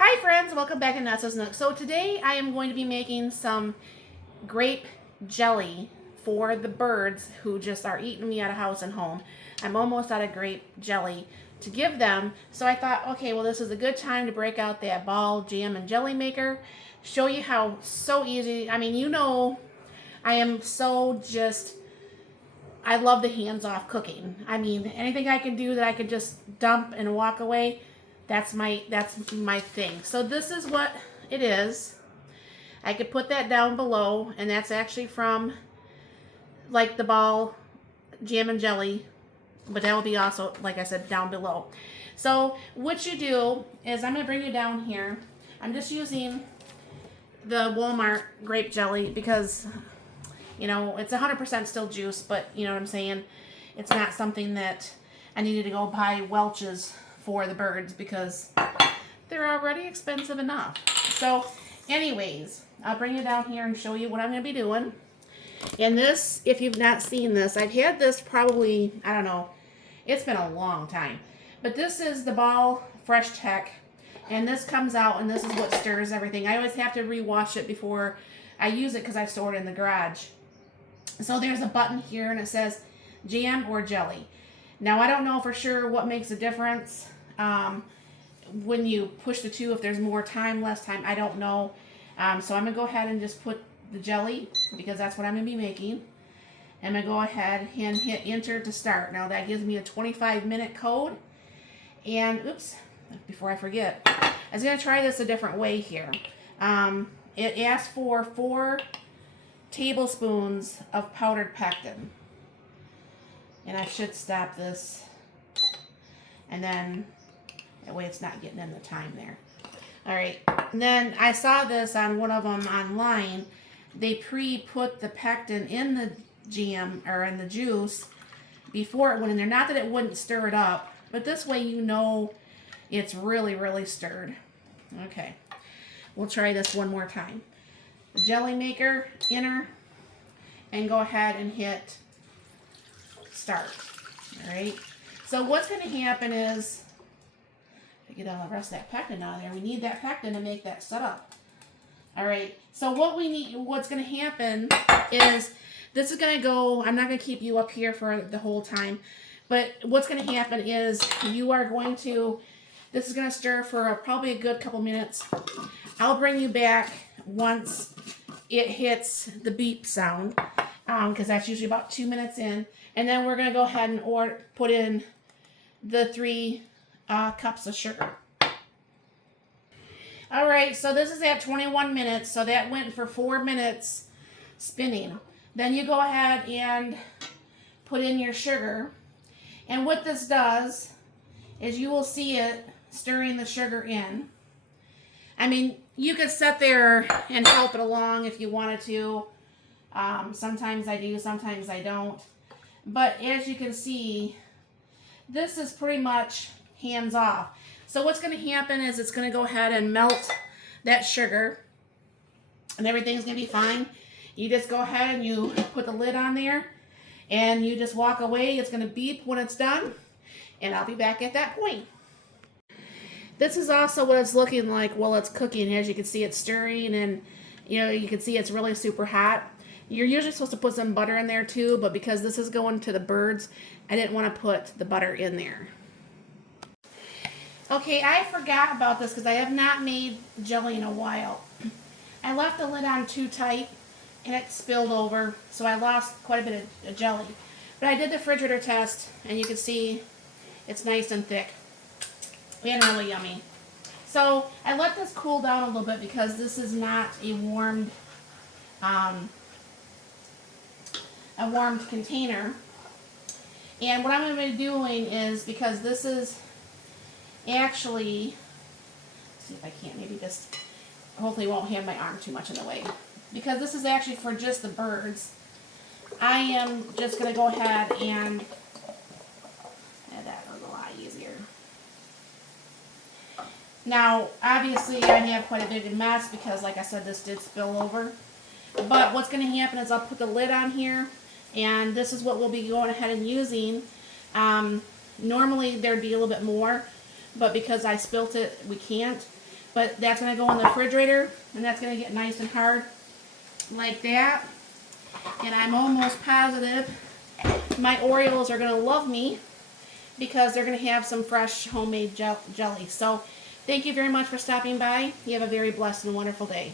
Hi friends, welcome back to Nessa's Nook. So today I am going to be making some grape jelly for the birds who just are eating me out of house and home. I'm almost out of grape jelly to give them. So I thought, okay, well this is a good time to break out that ball jam and jelly maker. Show you how so easy. I mean, you know, I am so just, I love the hands-off cooking. I mean, anything I can do that I could just dump and walk away, that's my thing. So this is what it is. I could put that down below, and that's actually from like the ball jam and jelly, but that will be also, like I said, down below. So what you do is, I'm going to bring you down here. I'm just using the Walmart grape jelly because, you know, it's 100% still juice, but you know what I'm saying? It's not something that I needed to go buy Welch's for the birds because they're already expensive enough. So anyways, I'll bring you down here and show you what I'm going to be doing. And this, if you've not seen this, I've had this probably, I don't know, it's been a long time. But this is the Ball Fresh Tech, and this comes out and this is what stirs everything. I always have to rewash it before I use it because I store it in the garage. So there's a button here and it says jam or jelly. Now I don't know for sure what makes a difference when you push the two, if there's more time, less time, I don't know. So I'm going to go ahead and just put the jelly because that's what I'm going to be making. I'm going to go ahead and hit enter to start. Now that gives me a 25-minute code. And oops, before I forget, I was going to try this a different way here. It asks for 4 tablespoons of powdered pectin. And I should stop this. And then that way it's not getting in the time there. Alright, and then I saw this on one of them online. They pre-put the pectin in the jam or in the juice before it went in there. Not that it wouldn't stir it up, but this way you know it's really, really stirred. Okay, we'll try this one more time. The jelly maker, enter, and go ahead and hit start. Alright, so what's going to happen is, get all the rest of that pectin out of there. We need that pectin to make that set up. Alright, so what's going to happen is, this is going to go, I'm not going to keep you up here for the whole time, but what's going to happen is you are going to, this is going to stir for probably a good couple minutes. I'll bring you back once it hits the beep sound, because that's usually about 2 minutes in, and then we're going to go ahead and put in the 3 cups of sugar. Alright, so this is at 21 minutes, so that went for 4 minutes spinning. Then you go ahead and put in your sugar, and what this does is you will see it stirring the sugar in. I mean, you could sit there and help it along if you wanted to. Sometimes I do, sometimes I don't. But as you can see, this is pretty much hands off. So what's going to happen is it's going to go ahead and melt that sugar and everything's going to be fine. You just go ahead and you put the lid on there and you just walk away. It's going to beep when it's done, and I'll be back at that point. This is also what it's looking like while it's cooking. As you can see, it's stirring, and you know, you can see it's really super hot. You're usually supposed to put some butter in there too, but because this is going to the birds, I didn't want to put the butter in there. Okay, I forgot about this because I have not made jelly in a while. I left the lid on too tight and it spilled over, so I lost quite a bit of jelly. But I did the refrigerator test, and you can see it's nice and thick and really yummy. So I let this cool down a little bit because this is not a warmed container. And what I'm going to be doing is, because this is actually, see if I can't maybe just, hopefully it won't have my arm too much in the way, because this is actually for just the birds. I am just going to go ahead and, that was a lot easier. Now obviously I have quite a big mess because, like I said, this did spill over. But what's going to happen is I'll put the lid on here, and this is what we'll be going ahead and using. Normally there'd be a little bit more, but because I spilt it, we can't. But that's going to go in the refrigerator, and that's going to get nice and hard like that. And I'm almost positive my Oreos are going to love me because they're going to have some fresh homemade jelly. So thank you very much for stopping by. You have a very blessed and wonderful day.